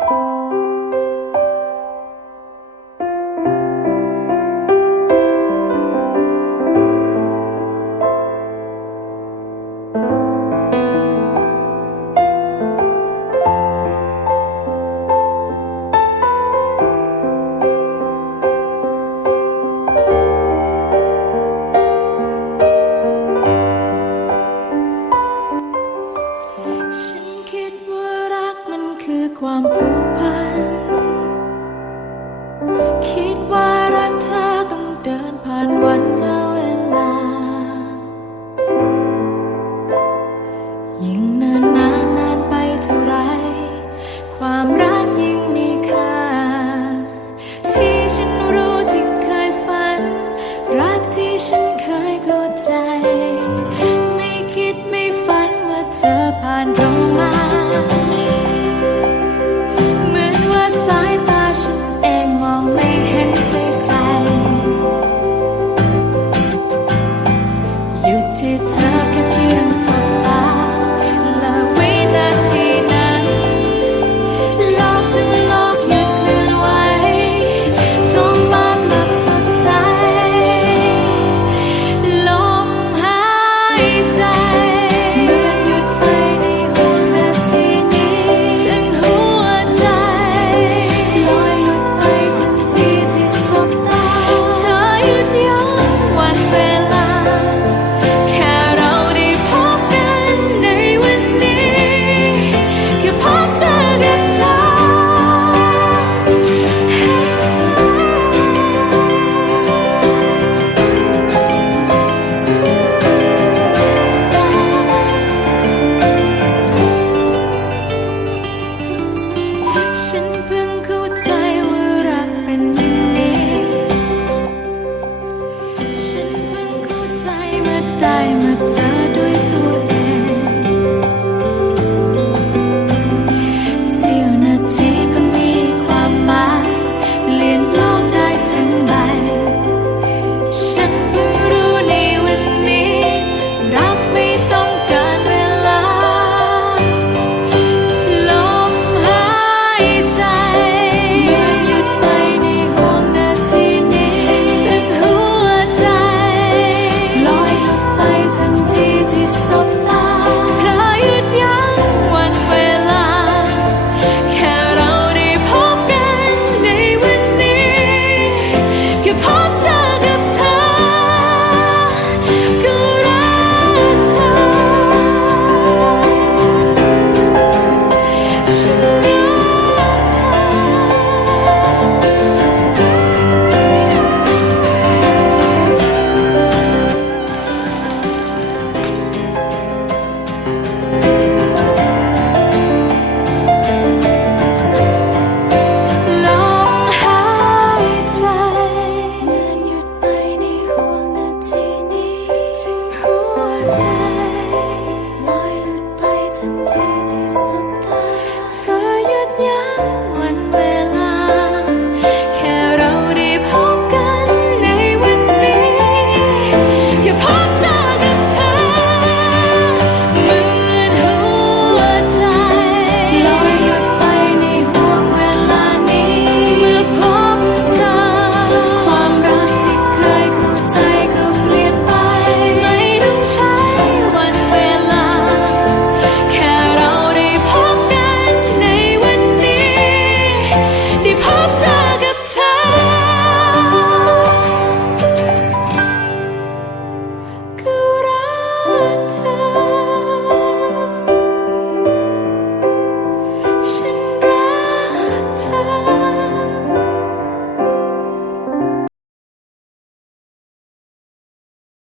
you ยิ่งนานนานนานไปเท่าไร ความรักยิ่งมีค่า ที่ฉันรู้ที่เคยฝัน รักที่ฉันเคยเข้าใจ ไม่คิดไม่ฝันว่าเธอผ่านตรงมา